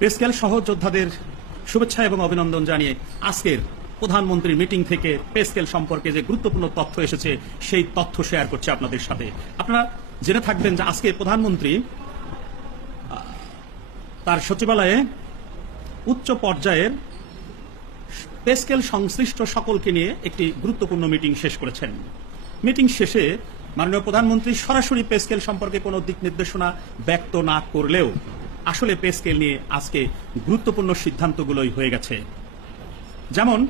Pay scale সহযোদ্ধাদের শুভেচ্ছা এবং অভিনন্দন জানিয়ে আজকের প্রধানমন্ত্রীর মিটিং থেকে পে স্কেল সম্পর্কে যে গুরুত্বপূর্ণ তথ্য এসেছে সেই তথ্য শেয়ার করছি আপনাদের সাথে। আপনারা জেনে থাকবেন যে আজকে প্রধানমন্ত্রী তার সচিবালয়ে উচ্চ পর্যায়ের পে স্কেল সংশ্লিষ্ট সকলকে নিয়ে একটি গুরুত্বপূর্ণ মিটিং শেষ করেছেন। মিটিং শেষে মাননীয় প্রধানমন্ত্রী সরাসরি পে স্কেল সম্পর্কে কোনো দিক নির্দেশনা ব্যক্ত না করলেও আসলে পে স্কেল নিয়ে আজকে গুরুত্বপূর্ণ সিদ্ধান্তগুলোই হয়ে গেছে। যেমন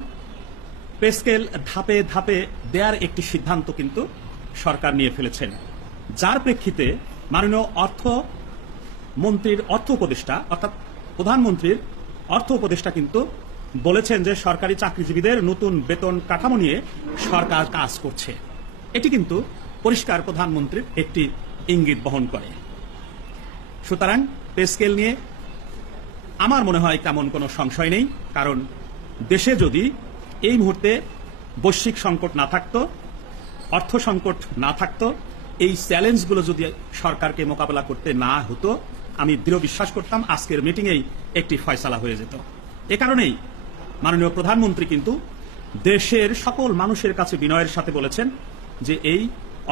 পে স্কেল ধাপে ধাপে দেয়ার একটি সিদ্ধান্ত কিন্তু সরকার নিয়ে ফেলেছেন, যার প্রেক্ষিতে মাননীয় অর্থমন্ত্রীর অর্থ উপদেষ্টা অর্থাৎ প্রধানমন্ত্রীর অর্থ উপদেষ্টা কিন্তু বলেছেন যে সরকারি চাকরিজীবীদের নতুন বেতন কাঠামো নিয়ে সরকার কাজ করছে। এটি কিন্তু পরিষ্কার প্রধানমন্ত্রীর একটি ইঙ্গিত বহন করে। সুতরাং পে স্কেল নিয়ে আমার মনে হয় তেমন কোনো সংশয় নেই, কারণ দেশে যদি এই মুহূর্তে বৈশ্বিক সংকট না থাকতো, অর্থ সংকট না থাকতো, এই চ্যালেঞ্জগুলো যদি সরকারকে মোকাবেলা করতে না হতো, আমি দৃঢ় বিশ্বাস করতাম আজকের মিটিংয়েই একটি ফয়সালা হয়ে যেত। এ কারণেই মাননীয় প্রধানমন্ত্রী কিন্তু দেশের সকল মানুষের কাছে বিনয়ের সাথে বলেছেন যে এই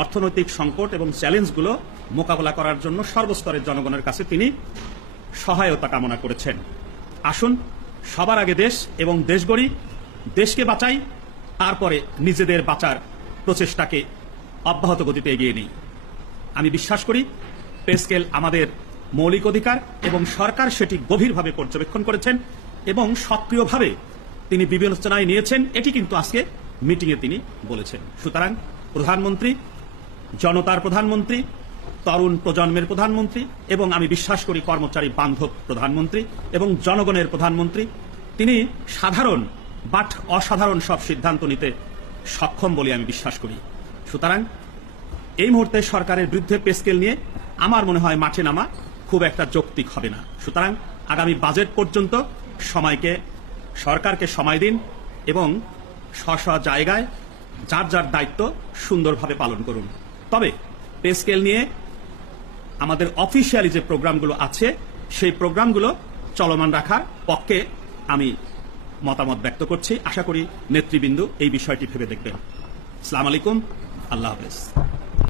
অর্থনৈতিক সংকট এবং চ্যালেঞ্জগুলো মোকাবেলা করার জন্য সর্বস্তরের জনগণের কাছে তিনি সহায়তা কামনা করেছেন। আসুন সবার আগে দেশ এবং দেশ গড়ি, দেশকে বাঁচাই, তারপরে নিজেদের বাঁচার প্রচেষ্টাকে অব্যাহত গতিতে এগিয়ে নিই। আমি বিশ্বাস করি পে স্কেল আমাদের মৌলিক অধিকার এবং সরকার সেটি গভীরভাবে পর্যবেক্ষণ করেছেন এবং সক্রিয়ভাবে তিনি বিবেচনায় নিয়েছেন, এটি কিন্তু আজকে মিটিংয়ে তিনি বলেছেন। সুতরাং প্রধানমন্ত্রী জনতার প্রধানমন্ত্রী, তরুণ প্রজন্মের প্রধানমন্ত্রী এবং আমি বিশ্বাস করি কর্মচারী বান্ধব প্রধানমন্ত্রী এবং জনগণের প্রধানমন্ত্রী, তিনি সাধারণ বাট অসাধারণ সব সিদ্ধান্ত নিতে সক্ষম বলে আমি বিশ্বাস করি। সুতরাং এই মুহূর্তে সরকারের বিরুদ্ধে পে স্কেল নিয়ে আমার মনে হয় মাঠে নামা খুব একটা যৌক্তিক হবে না। সুতরাং আগামী বাজেট পর্যন্ত সরকারকে সময় দিন এবং স্ব জায়গায় যার যার দায়িত্ব সুন্দরভাবে পালন করুন। তবে পে স্কেল নিয়ে আমাদের অফিসিয়ালি যে প্রোগ্রামগুলো আছে সেই প্রোগ্রামগুলো চলমান রাখার পক্ষে আমি মতামত ব্যক্ত করছি। আশা করি নেতৃবৃন্দ এই বিষয়টি ভেবে দেখবেন। আসসালামু আলাইকুম, আল্লাহ হাফেজ।